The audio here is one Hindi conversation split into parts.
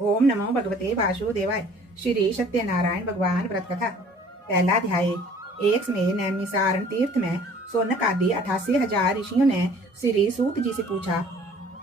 ओम नमो भगवते वासुदेवाय। श्री सत्यनारायण भगवान व्रत कथा। पहला अध्याय। एक समय नैमिसारण तीर्थ में सोनक आदि 88,000 ऋषियों ने श्री सूत जी से पूछा,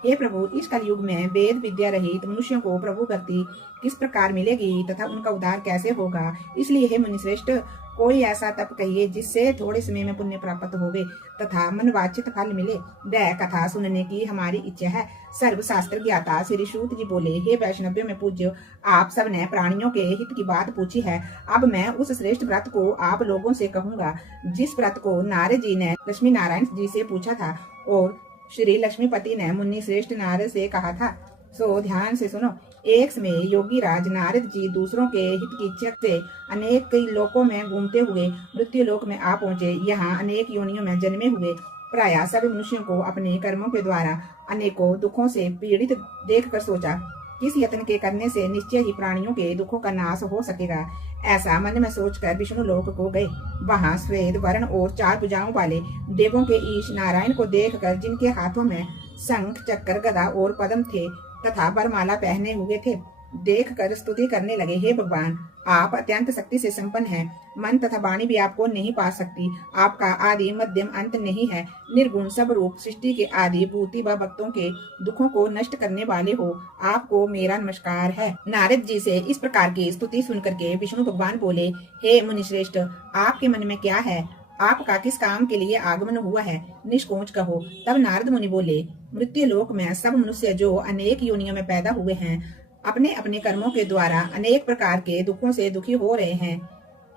हे प्रभु, इस कलयुग में वेद विद्या रहित मनुष्यों को प्रभु भक्ति किस प्रकार मिलेगी तथा उनका उद्धार कैसे होगा। इसलिए हे मुनिश्रेष्ठ, कोई ऐसा तप कहिए जिससे थोड़े समय में पुण्य प्राप्त होवे तथा मनवांछित फल मिले। वह कथा सुनने की हमारी इच्छा है। सर्व शास्त्र ज्ञाता श्री सूत जी बोले, हे वैष्णव्यों में पूज्य, आप सब ने प्राणियों के हित की बात पूछी है। अब मैं उस श्रेष्ठ व्रत को आप लोगों से कहूंगा जिस व्रत को नारद जी ने लक्ष्मी नारायण जी से पूछा था और श्री लक्ष्मीपति ने मुनि श्रेष्ठ नारद से कहा था। सो ध्यान से सुनो। एक समय योगी राज नारद जी दूसरों के हित की इच्छा से अनेक लोकों में घूमते हुए मृत्यु लोक में आ पहुंचे। यहाँ अनेक योनियों में जन्मे हुए प्रायः सभी मनुष्यों को अपने कर्मों के द्वारा अनेकों दुखों से पीड़ित देखकर सोचा, किस यत्न के करने से निश्चय ही प्राणियों के दुखों का नाश हो सकेगा। ऐसा मन में सोचकर विष्णु लोक को गए। वहां श्वेत वर्ण और 4 भुजाओं वाले देवों के ईश नारायण को देखकर, जिनके हाथों में शंख चक्र गदा और पद्म थे तथा वरमाला पहने हुए थे, देख कर स्तुति करने लगे, हे भगवान, आप अत्यंत शक्ति से संपन्न हैं। मन तथा वाणी भी आपको नहीं पा सकती। आपका आदि मध्यम अंत नहीं है। निर्गुण सब रूप सृष्टि के आदि भूति व भक्तों के दुखों को नष्ट करने वाले हो। आपको मेरा नमस्कार है। नारद जी से इस प्रकार की स्तुति सुनकर के विष्णु भगवान बोले, हे मुनिश्रेष्ठ, आपके मन में क्या है? आपका किस काम के लिए आगमन हुआ है? निष्कोच कहो। तब नारद मुनि बोले, मृत्यु लोक में सब मनुष्य जो अनेक योनियों में पैदा हुए हैं, अपने अपने कर्मों के द्वारा अनेक प्रकार के दुखों से दुखी हो रहे हैं।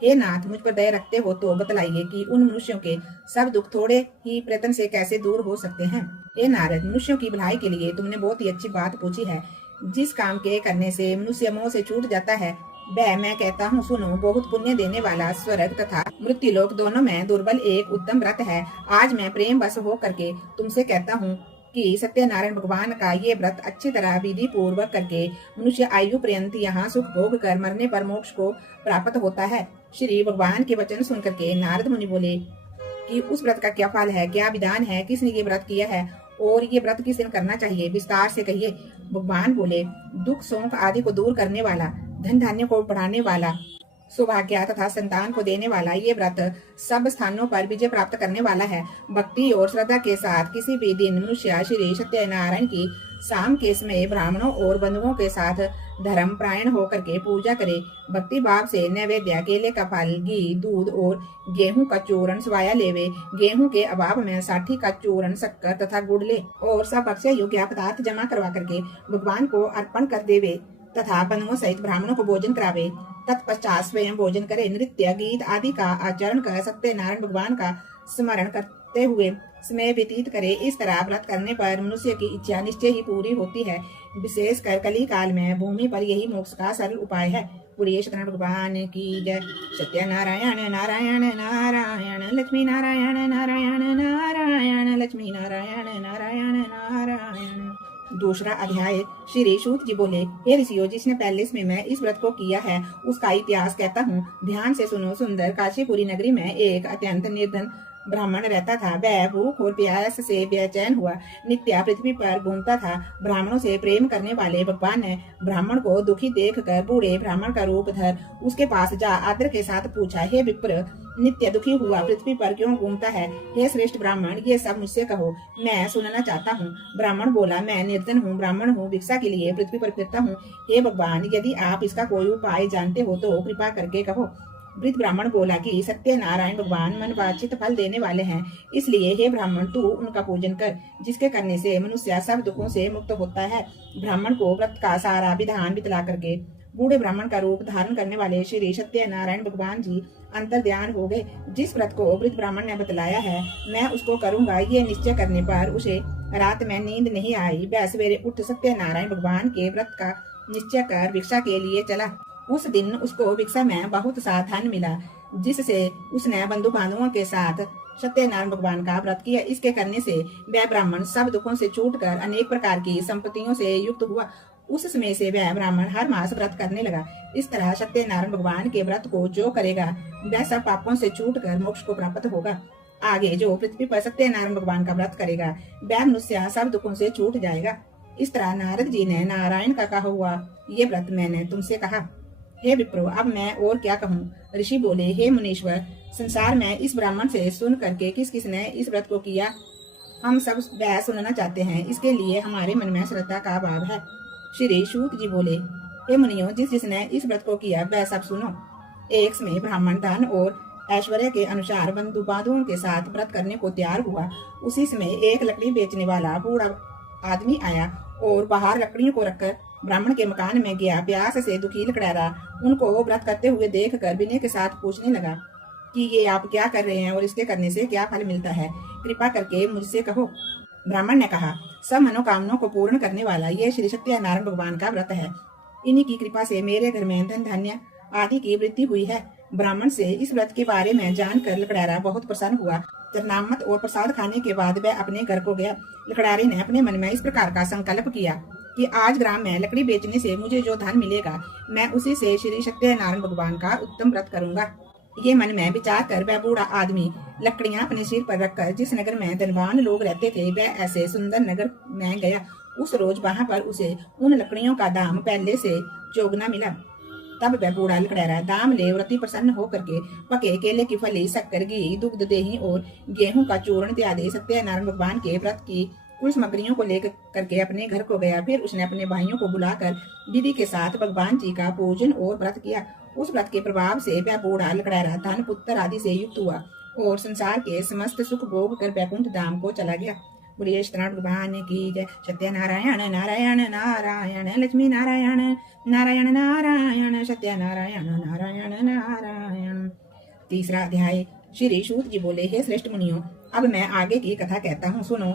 हे नाथ, मुझ पर दया रखते हो तो बतलाइए कि उन मनुष्यों के सब दुख थोड़े ही प्रयत्न से कैसे दूर हो सकते हैं। हे नारद, मनुष्यों की भलाई के लिए तुमने बहुत ही अच्छी बात पूछी है। जिस काम के करने से मनुष्य मोह से छूट जाता है, वह मैं कहता हूँ सुनो। बहुत पुण्य देने वाला स्वर्ग तथा मृत्यु लोक दोनों में दुर्बल एक उत्तम व्रत है। आज मैं प्रेम वश हो करके तुमसे कहता हूँ कि सत्यनारायण भगवान का ये व्रत अच्छी तरह विधि पूर्वक करके मनुष्य आयु पर्यंत यहाँ सुख भोग कर मरने पर मोक्ष को प्राप्त होता है। श्री भगवान के वचन सुनकर के नारद मुनि बोले कि उस व्रत का क्या फल है, क्या विधान है, किसने ये व्रत किया है और ये व्रत किस दिन करना चाहिए, विस्तार से कहिए। भगवान बोले, दुख शोक आदि को दूर करने वाला, धन धान्य को बढ़ाने वाला, सौभाग्य तथा संतान को देने वाला ये व्रत सब स्थानों पर विजय प्राप्त करने वाला है। भक्ति और श्रद्धा के साथ किसी भी दिन मनुष्य श्री सत्यनारायण की शाम के समय ब्राह्मणों और बंधुओं के साथ धर्म प्रायण होकर के पूजा करे। भक्ति भाव से नैवेद्य, केले का फल, घी, दूध और गेहूं का चूर्ण स्वाया लेवे। गेहूं के अभाव में साठी का चूर्ण, शक्कर तथा गुड़ ले और सब अक्षय योग्य पदार्थ जमा करवा करके भगवान को अर्पण कर देवे तथा बंधुओं सहित ब्राह्मणों को भोजन करावे। तत्पश्चात स्वयं भोजन करे। नृत्य गीत आदि का आचरण कर सत्यनारायण भगवान का स्मरण करते हुए समय व्यतीत करे। इस तरह व्रत करने पर मनुष्य की इच्छा निश्चय ही पूरी होती है। विशेषकर कली काल में भूमि पर यही मोक्ष का सरल उपाय है। बोलिए सत्यनारायण भगवान की जय। सत्यनारायण नारायण नारायण लक्ष्मी नारायण नारायण नारायण लक्ष्मी नारायण नारायण नारायण। दूसरा अध्याय। श्री सूत जी बोले, हे ऋषियों, जिसने पहले समय में इस व्रत को किया है उसका इतिहास कहता हूँ, ध्यान से सुनो। सुंदर काशीपुरी नगरी में एक अत्यंत निर्धन ब्राह्मण रहता था। वह भूख और प्यास से बेचैन हुआ नित्य पृथ्वी पर घूमता था। ब्राह्मणों से प्रेम करने वाले भगवान ने ब्राह्मण को दुखी देखकर बूढ़े ब्राह्मण का रूप धर उसके पास जा आदर के साथ पूछा, हे विप्र, नित्य दुखी हुआ पृथ्वी पर क्यों घूमता है? हे श्रेष्ठ ब्राह्मण, ये सब मुझसे कहो, मैं सुनना चाहता हूँ। ब्राह्मण बोला, मैं निर्धन हूँ, ब्राह्मण हूँ, भिक्षा के लिए पृथ्वी पर फिरता हूँ। हे भगवान, यदि आप इसका कोई उपाय जानते हो तो कृपा करके कहो। वृद्ध ब्राह्मण बोला कि सत्यनारायण भगवान मनवांछित फल देने वाले हैं, इसलिए हे ब्राह्मण, तू उनका पूजन कर, जिसके करने से मनुष्य सब दुखों से मुक्त होता है। ब्राह्मण को व्रत का सारा विधान बितला करके बूढ़े ब्राह्मण का रूप धारण करने वाले श्री सत्यनारायण भगवान जी अंतर ध्यान हो गए। जिस व्रत को वृद्ध ब्राह्मण ने बतलाया है मैं उसको करूंगा, ये निश्चय करने पर उसे रात में नींद नहीं आई। वह सवेरे उठ सत्यनारायण भगवान के व्रत का निश्चय कर भिक्षा के लिए चला। उस दिन उसको भिक्षा में बहुत सा धन मिला, जिससे उसने बंधु बांधवों के साथ सत्यनारायण भगवान का व्रत किया। इसके करने से वह ब्राह्मण सब दुखों से छूटकर अनेक प्रकार की संपत्तियों से युक्त हुआ। उस समय से वह ब्राह्मण हर मास व्रत करने लगा। इस तरह सत्यनारायण भगवान के व्रत को जो करेगा वह सब पापों से छूटकर मोक्ष को प्राप्त होगा। आगे जो पृथ्वी पर सत्यनारायण भगवान का व्रत करेगा वह मनुष्य सब दुखों से छूट जाएगा। इस तरह नारद जी ने नारायण का कहा हुआ ये व्रत मैंने तुमसे कहा। हे विप्रो, अब मैं और क्या कहूँ। ऋषि बोले, हे मुनीश्वर, संसार में इस ब्राह्मण से सुन करके किस किसने इस व्रत को किया, हम सब वह सुनना चाहते हैं। इसके लिए हमारे मन में श्रद्धा का भाव है। श्री सूत जी बोले, हे मुनियों, जिस जिसने इस व्रत को किया वह सब सुनो। एक समय ब्राह्मण धन और ऐश्वर्य के अनुसार बंधु बांधुओं के साथ व्रत करने को तैयार हुआ। उसी समय एक लकड़ी बेचने वाला बूढ़ा आदमी आया और बाहर लकड़ियों को रखकर ब्राह्मण के मकान में गया। प्यास से दुखी लकड़हारा उनको व्रत करते हुए देख कर विनय के साथ पूछने लगा कि ये आप क्या कर रहे हैं और इसके करने से क्या फल मिलता है, कृपा करके मुझसे कहो। ब्राह्मण ने कहा, सब मनोकामनाओं को पूर्ण करने वाला ये श्री सत्यनारायण भगवान का व्रत है। इन्हीं की कृपा से मेरे घर में धन धान्य आदि की वृद्धि हुई है। ब्राह्मण से इस व्रत के बारे में जानकर लकड़हारा बहुत प्रसन्न हुआ। चरनामत और प्रसाद खाने के बाद वह अपने घर को गया। लकड़हारे ने अपने मन में इस प्रकार का संकल्प किया कि आज ग्राम में लकड़ी बेचने से मुझे जो धन मिलेगा, मैं उसी से श्री सत्यनारायण भगवान का उत्तम व्रत करूंगा। ये मन में विचार कर वह बूढ़ा आदमी लकड़ियां अपने सिर पर रखकर जिस नगर में धनवान लोग रहते थे, वह ऐसे सुंदर नगर में गया। उस रोज वहां पर उसे उन लकड़ियों का दाम पहले से चौगुना मिला। तब वह बूढ़ा लकड़हारा दाम ले और अति प्रसन्न होकर के पके केले की फली, शक्कर, घी, दुग्ध, दही और गेहूं का चूर्ण इत्यादि सत्यनारायण भगवान के व्रत की कुल सामग्रियों को लेकर करके अपने घर को गया। फिर उसने अपने भाइयों को बुलाकर विधि के साथ भगवान जी का पूजन और व्रत किया। उस व्रत के प्रभाव से वह बूढ़ा लकड़हारा धन, पुत्र आदि से युक्त हुआ और संसार के समस्त सुख भोग कर बैकुंठ धाम को चला गया। बोलिए सत्यनारायण भगवान की जय। सत्यनारायण नारायण नारायण, लक्ष्मी नारायण नारायण नारायण, सत्यनारायण नारायण नारायण। तीसरा अध्याय। श्री सूत जी बोले, हे श्रेष्ठ मुनियों, अब मैं आगे की कथा कहता हूँ, सुनो।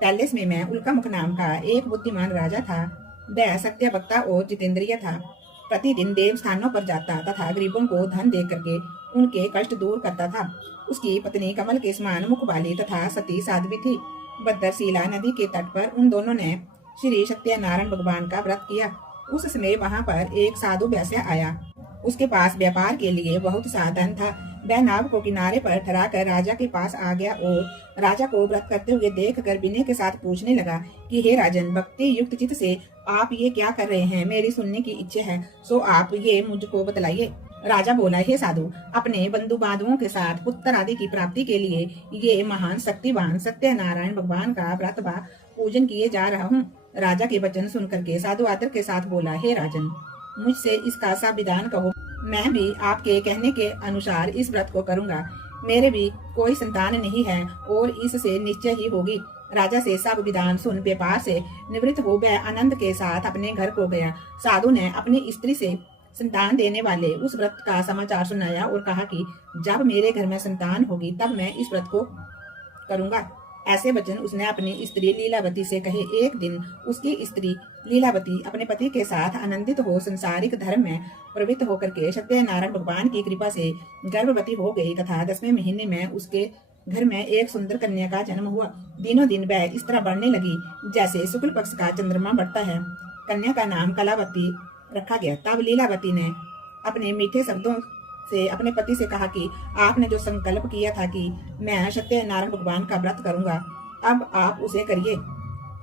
पहले समय में उल्कामुख नाम का एक बुद्धिमान राजा था। वह सत्य वक्ता और जितेंद्रिय था। प्रतिदिन देव स्थानों पर जाता तथा गरीबों को धन दे करके उनके कष्ट दूर करता था। उसकी पत्नी कमल के समान मुख वाली तथा सती साध्वी थी। भद्रशिला नदी के तट पर उन दोनों ने श्री सत्यनारायण भगवान का व्रत किया। उस समय वहां पर एक साधु वैश्य आया। उसके पास व्यापार के लिए बहुत सा धन था। वह नाव को किनारे पर ठहरा कर राजा के पास आ गया और राजा को व्रत करते हुए देख कर विनय के साथ पूछने लगा कि हे राजन, भक्ति युक्त चित्त से आप ये क्या कर रहे हैं, मेरी सुनने की इच्छा है, सो आप ये मुझको बतलाइए। राजा बोला, हे साधु, अपने बंधु बांधवों के साथ पुत्र आदि की प्राप्ति के लिए ये महान शक्तिवान सत्यनारायण भगवान का व्रत व पूजन किए जा रहा हूँ। राजा के वचन सुन करके साधु आदर के साथ बोला, हे राजन, मुझसे इसका सा विधान कहो, मैं भी आपके कहने के अनुसार इस व्रत को करूंगा। मेरे भी कोई संतान नहीं है और इससे निश्चय ही होगी। राजा से सब विधान सुन व्यापार से निवृत्त हो वह आनंद के साथ अपने घर को गया। साधु ने अपनी स्त्री से संतान देने वाले उस व्रत का समाचार सुनाया और कहा कि जब मेरे घर में संतान होगी तब मैं इस व्रत को करूंगा। ऐसे वचन उसने अपनी स्त्री लीलावती से कहे। एक दिन उसकी स्त्री लीलावती अपने पति के साथ आनंदित हो संसारिक धर्म में प्रवृत्त होकर के सत्यनारायण भगवान की कृपा से गर्भवती हो गई तथा 10वें महीने में उसके घर में एक सुंदर कन्या का जन्म हुआ। दिनों दिन वह इस तरह बढ़ने लगी जैसे शुक्ल पक्ष का चंद्रमा बढ़ता है। कन्या का नाम कलावती रखा गया। तब लीलावती ने अपने मीठे शब्दों से अपने पति से कहा कि आपने जो संकल्प किया था कि मैं सत्यनारायण भगवान का व्रत करूंगा, अब आप उसे करिए।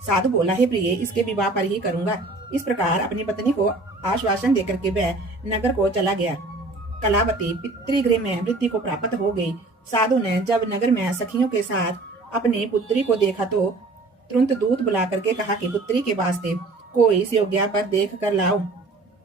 साधु बोला, हे प्रिय, इसके विवाह पर ही करूंगा। इस प्रकार अपनी पत्नी को आश्वासन देकर के वह नगर को चला गया। कलावती पितृगृह में वृद्धि को प्राप्त हो गई। साधु ने जब नगर में सखियों के साथ अपनी पुत्री को देखा तो तुरंत दूत बुला करके कहा कि पुत्री के वास्ते कोई सुयोग्य पर देख कर लाओ।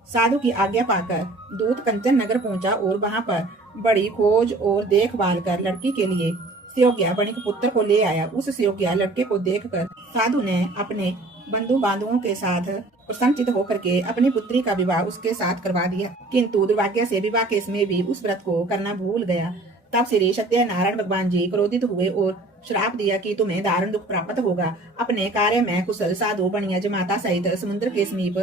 साधु की आज्ञा पाकर दूत कंचन नगर पहुंचा और वहां पर बड़ी खोज और देखभाल कर लड़की के लिए सुयोग्य बणिक पुत्र को ले आया। उस सुयोग्य लड़के को देखकर साधु ने अपने बंधु बांधवों के साथ प्रसन्नचित होकर के अपनी पुत्री का विवाह उसके साथ करवा दिया। किंतु दुर्भाग्य से विवाह के समय भी उस व्रत को करना भूल गया। तब श्री सत्यनारायण भगवान जी क्रोधित हुए और श्राप दिया कि तुम्हें दारुण दुख प्राप्त होगा। अपने कार्य में कुशल साधु बनिया जमाता सहित समुद्र के समीप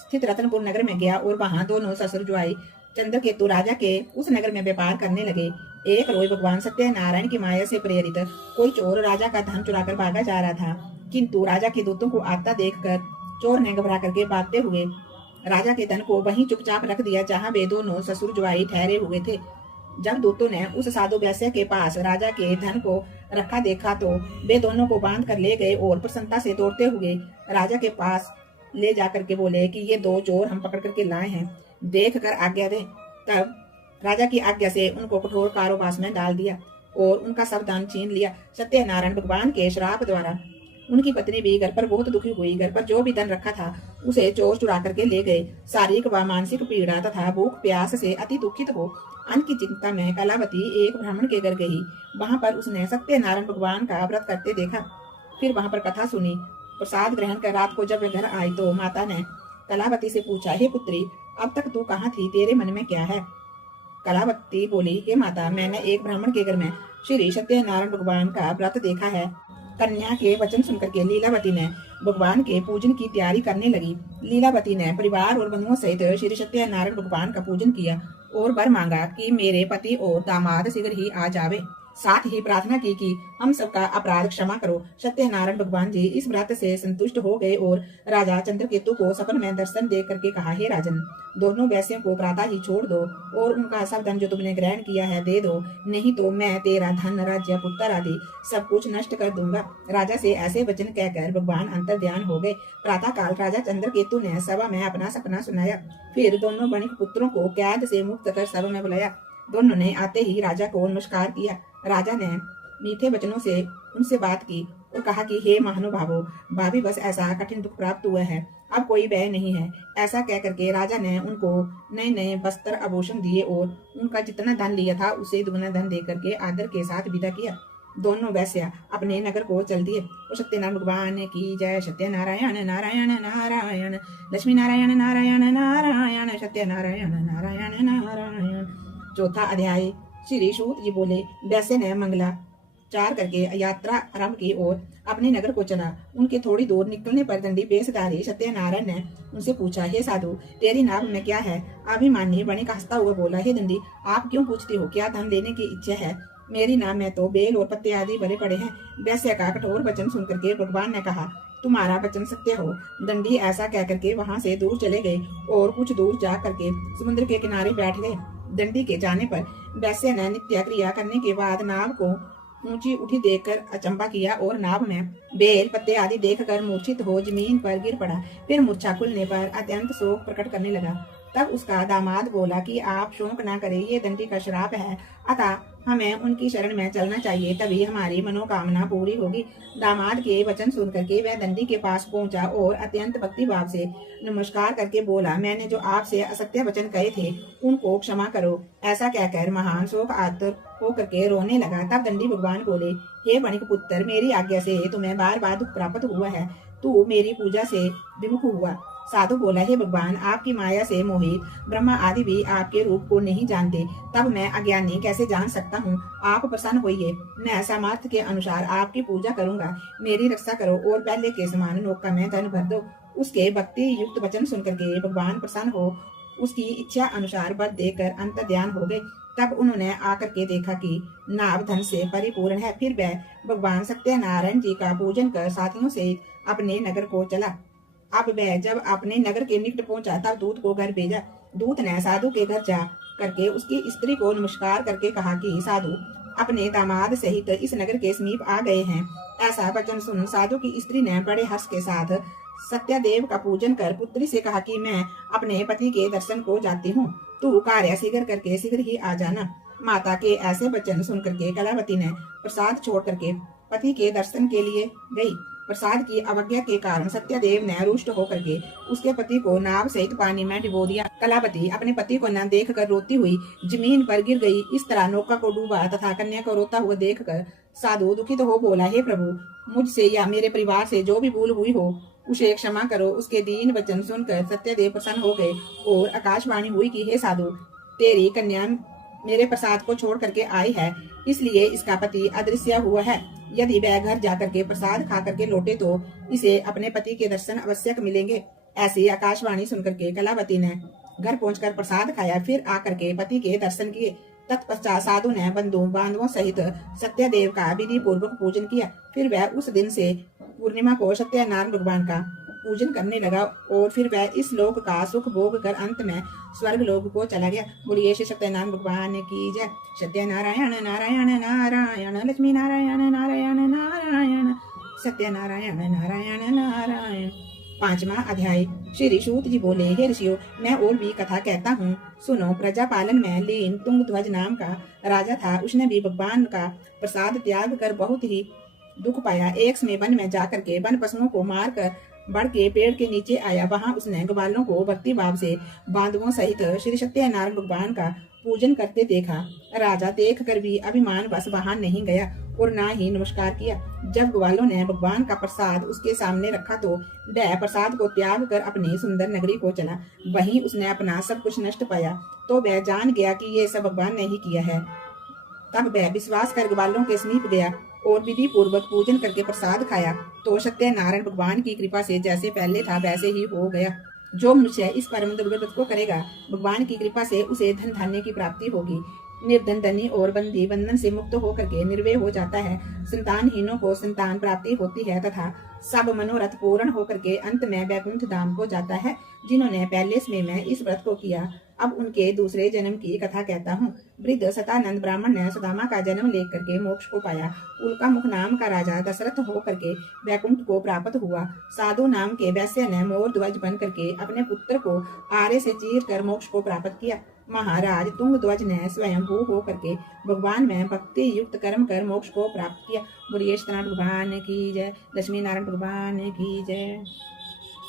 स्थित रतनपुर नगर में गया और वहां दोनों ससुर जुआई चंद्रकेतु राजा के उस नगर में व्यापार करने लगे। एक रोज भगवान सत्यनारायण की माया से प्रेरित कोई चोर राजा का धन चुराकर भागा जा रहा था, किंतु राजा के दूतों को आता देखकर चोर ने घबरा करके भागते हुए राजा के धन को वहीं चुपचाप रख दिया जहाँ वे दोनों ससुर जुआई ठहरे हुए थे। जब दूतों ने उस साधु वैश्य के पास राजा के धन को रखा देखा तो वे दोनों को बांध कर ले गए और प्रसन्नता से दौड़ते हुए राजा के पास ले जाकर के बोले कि ये दो चोर हम पकड़ करके लाए हैं, देख कर आज्ञा दे। तब राजा की आज्ञा से उनको कठोर कारावास में डाल दिया और उनका सब धन छीन लिया। सत्यनारायण भगवान के श्राप द्वारा उनकी पत्नी भी घर पर बहुत दुखी हुई। घर पर जो भी धन रखा था उसे चोर चुरा करके ले गए। शारीरिक व मानसिक पीड़ा तथा भूख प्यास से अति दुखित हो अन्न की चिंता में कलावती एक ब्राह्मण के घर गई। वहां पर उसने सत्यनारायण भगवान का व्रत करते देखा। फिर वहां पर कथा सुनी। प्रसाद ग्रहण कर रात को जब वे घर आई तो माता ने कलावती से पूछा, हे पुत्री, अब तक तू कहाँ थी, तेरे मन में क्या है? कलावती बोली, हे माता, मैंने एक ब्राह्मण के घर में श्री सत्यनारायण भगवान का व्रत देखा है। कन्या के वचन सुनकर के लीलावती ने भगवान के पूजन की तैयारी करने लगी। लीलावती ने परिवार और बंधुओं सहित श्री सत्यनारायण भगवान का पूजन किया और वर मांगा कि मेरे पति और दामाद शीघ्र ही आ जावे। साथ ही प्रार्थना की कि हम सबका अपराध क्षमा करो। सत्यनारायण भगवान जी इस व्रत से संतुष्ट हो गए और राजा चंद्रकेतु को सपन में दर्शन दे करके कहा, हे राजन, दोनों वैश्यों को प्रातः ही छोड़ दो और उनका सब धन जो तुमने ग्रहण किया है दे दो, नहीं तो मैं तेरा धन राज्य पुत्र आदि सब कुछ नष्ट कर दूंगा। राजा से ऐसे वचन कहकर भगवान अंतर ध्यान हो गए। प्रातः काल राजा चंद्रकेतु ने सभा में अपना सपना सुनाया। फिर दोनों बणिक पुत्रों को कैद से मुक्त कर सभा में बुलाया। दोनों ने आते ही राजा को नमस्कार किया। राजा ने मीठे वचनों से उनसे बात की और कहा कि हे महानुभावों, भाभी बस ऐसा कठिन दुख प्राप्त हुआ है, अब कोई भय नहीं है। ऐसा कह करके राजा ने उनको नए नए वस्त्र आभूषण दिए और उनका जितना धन लिया था उसे दुगना धन दे करके आदर के साथ विदा किया। दोनों वैश्य अपने नगर को चल दिए। और सत्यनारायण भगवान की जय। सत्यनारायण नारायण नारायण, लक्ष्मी नारायण नारायण नारायण, सत्यनारायण नारायण नारायण। चौथा अध्याय। श्री सूत जी बोले, वैश्य ने मंगलाचार करके यात्रा आरंभ की और अपने नगर को चला। उनके थोड़ी दूर निकलने पर दंडी वेशधारी सत्यनारायण ने उनसे पूछा, हे साधु, तेरी नाभ में क्या है? अभिमानी बणिक हंसता हुआ बोला, हे दंडी, आप क्यों पूछते हो? क्या धन लेने की इच्छा है? मेरी नाभ में तो बेल और पत्ते आदि भरे पड़े हैं। वैश्य का कठोर वचन सुनकर के भगवान ने कहा, तुम्हारा वचन सत्य हो। दंडी ऐसा कह करके वहां से दूर चले गए और कुछ दूर जा करके समुद्र के किनारे बैठ गए। दंडी के जाने पर वैश्य ने नित्य क्रिया करने के बाद नाव को ऊंची उठी देखकर अचंबा किया और नाव में बेल पत्ते आदि देखकर मूर्छित हो जमीन पर गिर पड़ा। फिर मूर्छा खुलने पर अत्यंत शोक प्रकट करने लगा। तब उसका दामाद बोला कि आप शोक ना करें, ये दंडी का श्राप है, अतः हमें उनकी शरण में चलना चाहिए, तभी हमारी मनोकामना पूरी होगी। दामाद के वचन सुन करके वह दंडी के पास पहुंचा और अत्यंत भक्ति भाव से नमस्कार करके बोला, मैंने जो आपसे असत्य वचन कहे थे उनको क्षमा करो। ऐसा कहकर महान शोक आतुर होकर के रोने लगा। तब दंडी भगवान बोले, हे बणिक पुत्र, मेरी आज्ञा से तुम्हें बार बार दुख प्राप्त हुआ है, तू मेरी पूजा से विमुख हुआ। साधु बोला, हे भगवान, आपकी माया से मोहित ब्रह्मा आदि भी आपके रूप को नहीं जानते, तब मैं अज्ञानी कैसे जान सकता हूँ? आप प्रसन्न होइए, मैं सामर्थ्य के अनुसार आपकी पूजा करूंगा। मेरी रक्षा करो और पहले के समान नौका में धन भर दो। उसके भक्ति युक्त वचन सुनकर के भगवान प्रसन्न हो उसकी इच्छा अनुसार वर देकर अंतर ध्यान हो गए। तब उन्होंने आकर के देखा कि नाव धन से परिपूर्ण है। फिर वह भगवान सत्यनारायण जी का पूजन कर साथियों से अपने नगर को चला। अब वह जब अपने नगर के निकट पहुंचा तब दूत को घर भेजा। दूत ने साधु के घर जा करके उसकी स्त्री को नमस्कार करके कहा कि साधु अपने दामाद सहित इस नगर के समीप आ गए हैं। ऐसा वचन सुन साधु की स्त्री ने बड़े हर्ष के साथ सत्यदेव का पूजन कर पुत्री से कहा कि मैं अपने पति के दर्शन को जाती हूँ, तू कार्य शीघ्र करके शीघ्र ही आ जाना। माता के ऐसे वचन सुन करके कलावती ने प्रसाद छोड़ करके पति के दर्शन के लिए गई। प्रसाद की अवज्ञा के कारण सत्यदेव ने रुष्ट होकर के उसके पति को नाव सहित पानी में डुबो दिया। कलावती अपने पति को न देख कर रोती हुई जमीन पर गिर गई। इस तरह नौका को डूबा तथा कन्या को रोता हुआ देखकर साधु दुखित हो बोला, हे प्रभु, मुझसे या मेरे परिवार से जो भी भूल हुई हो उसे क्षमा करो। उसके दीन वचन सुनकर सत्यदेव प्रसन्न हो गए और आकाशवाणी हुई कि हे साधु, तेरी कन्या मेरे प्रसाद को छोड़ करके आई है, इसलिए इसका पति अदृश्य हुआ है। यदि वह घर जाकर के प्रसाद खा करके लौटे तो इसे अपने पति के दर्शन अवश्य मिलेंगे। ऐसी आकाशवाणी सुनकर के कलावती ने घर पहुंचकर प्रसाद खाया, फिर आकर के पति के दर्शन किए। तत्पश्चात साधु ने बंधु बांधवों सहित सत्यदेव का विधि पूर्वक पूजन किया। फिर वह उस दिन से पूर्णिमा को सत्यनारायण भगवान का पूजन करने लगा और फिर वह इस लोक का सुख भोग कर अंत में स्वर्ग लोक को चला गया। बोलिए श्री सत्यनारायण भगवान की जय। सत्यनारायण नारायण नारायण लक्ष्मी नारायण नारायण नारायण सत्यनारायण नारायण नारायण। 5वां अध्याय। श्री सूत जी बोले, हे ऋषियों, मैं और भी कथा कहता हूँ, सुनो। प्रजा पालन में लीन तुंगध्वज नाम का राजा था। उसने भी भगवान का प्रसाद त्याग कर बहुत ही दुख पाया। एक समय वन में जाकर के वन पशुओं को मार कर बढ़ के पेड़ के नीचे आया। वहां उसने ग्वालों को भक्ति भाव से बांधवों सहित श्री सत्यनारायण भगवान का पूजन करते देखा। राजा देख कर भी अभिमान बस वहां नहीं गया और ना ही नमस्कार किया। जब ग्वालों ने भगवान का प्रसाद उसके सामने रखा तो वह प्रसाद को त्याग कर अपनी सुंदर नगरी को चला। वहीं उसने अपना सब कुछ नष्ट पाया तो वह जान गया कि ये सब भगवान ने ही किया है। तब वह विश्वास कर ग्वालों के समीप गया और विधि पूर्वक पूजन करके प्रसाद खाया तो सत्यनारायण भगवान की कृपा से जैसे पहले था वैसे ही हो गया। जो मनुष्य इस परम दुर्लभ व्रत को करेगा, भगवान की कृपा से उसे धन धान्य की प्राप्ति होगी। निर्धन धनी और बंदी बंधन से मुक्त होकर के निर्भय हो जाता है। संतानहीनों को संतान प्राप्ति होती है तथा सब मनोरथ पूर्ण होकर के अंत में वैकुंठ धाम को जाता है। जिन्होंने पहले समय में इस व्रत को किया, अब उनके दूसरे जन्म की कथा कहता हूँ। वृद्ध सतानंद ब्राह्मण ने सुदामा का जन्म लेकर के मोक्ष को पाया। उल्का मुख नाम का राजा दशरथ होकर के वैकुंठ को प्राप्त हुआ। साधु नाम के वैश्य ने मोर ध्वज बन करके अपने पुत्र को आरे से चीर कर मोक्ष को प्राप्त किया। महाराज तुंगध्वज ने स्वयं भू होकर के भगवान में भक्ति युक्त कर्म कर मोक्ष को प्राप्त किया। बोलिए सत्यनारायण भगवान की जय। लक्ष्मी नारायण भगवान की जय।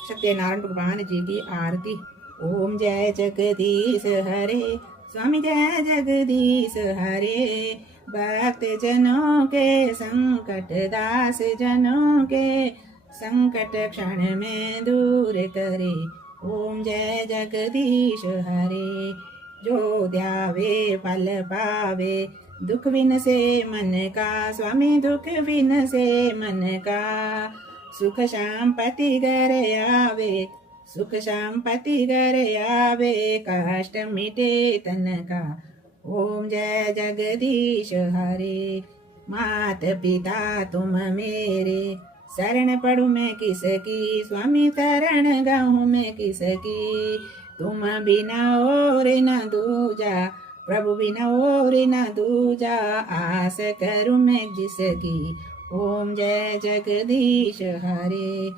सत्यनारायण भगवान जी की आरती। ओम जय जगदीश हरे स्वामी जय जगदीश हरे। भक्त जनों के संकट दास जनों के संकट क्षण में दूर करे। ओम जय जगदीश हरे। जो ध्यावे फल पावे दुख विन से मन का। स्वामी दुख विन से मन का। सुख शांपति घर आवे सुख शांपति घर आवे। कष्ट मिटे तन का। ओम जय जगदीश हरे। मात पिता तुम मेरे शरण पढ़ू मैं किसकी। स्वामी शरण गाऊं मैं किसकी। तुम बिना और न दूजा प्रभु बिना और न दूजा। आस करूं मैं जिसकी। ओम जय जगदीश हरे।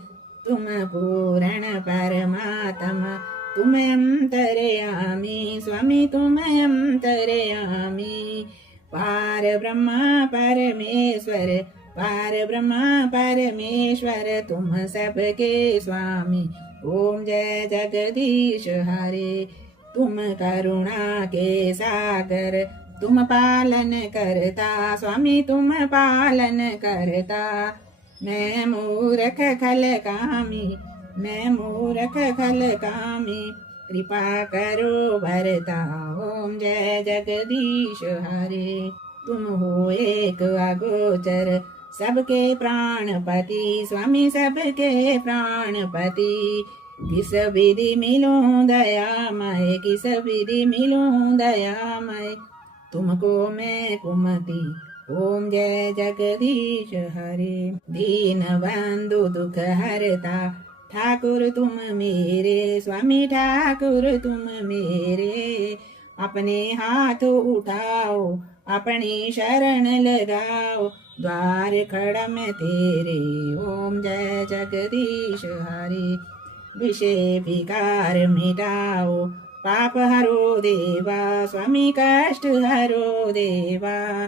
तुम पूर्ण परमात्मा तुम अंतर्यामी। स्वामी तुम अंतर्यामी। पार ब्रह्मा परमेश्वर पार ब्रह्मा परमेश्वर तुम सबके स्वामी। ओम जय जगदीश हरे। तुम करुणा के सागर तुम पालन करता। स्वामी तुम पालन करता। मैं मूर्ख खल कामी मैं मूर्ख खल कामी। कृपा करो भरता। ओम जय जगदीश हरे। तुम हो एक अगोचर सबके प्राणपति। स्वामी सबके प्राणपति। किस विधि मिलूं दयामय किस विधि मिलूं दयामय। तुमको मैं कुमति। ओम जय जगदीश हरे। दीन बंधु दुख हरता ठाकुर तुम मेरे। स्वामी ठाकुर तुम मेरे। अपने हाथ उठाओ अपनी शरण लगाओ। द्वार खड़ा मैं तेरे। ओम जय जगदीश हरे। विषय विकार मिटाओ पाप हरो देवा। स्वामी कष्ट हरो देवा।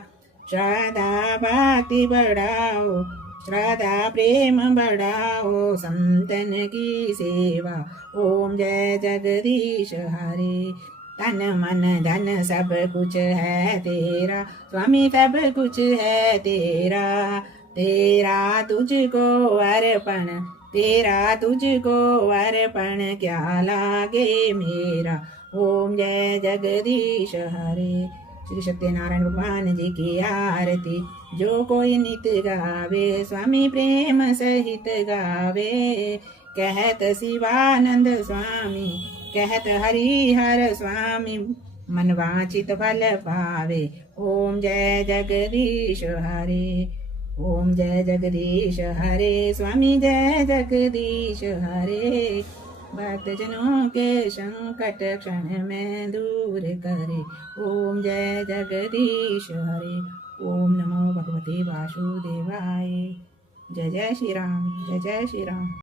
श्रद्धा भक्ति बढ़ाओ श्रद्धा प्रेम बढ़ाओ। संतन की सेवा। ओम जय जगदीश हरे। तन मन धन सब कुछ है तेरा। स्वामी सब कुछ है तेरा। तेरा तुझको अर्पण तेरा तुझको अर्पण क्या लागे मेरा। ओम जय जगदीश हरे। श्री सत्यनारायण भगवान जी की आरती। जो कोई नित गावे स्वामी प्रेम सहित गावे। कहत शिवानंद स्वामी कहत हरिहर स्वामी। मन वांछित फल पावे। ओम जय जगदीश हरे। ओम जय जगदीश हरे, स्वामी जय जगदीश हरे। भक्तजनों के संकट क्षण में दूर करे। ओम जय जगदीश हरे। ओम नमो भगवते वासुदेवाय। जय जय श्री राम, जय जय श्री राम।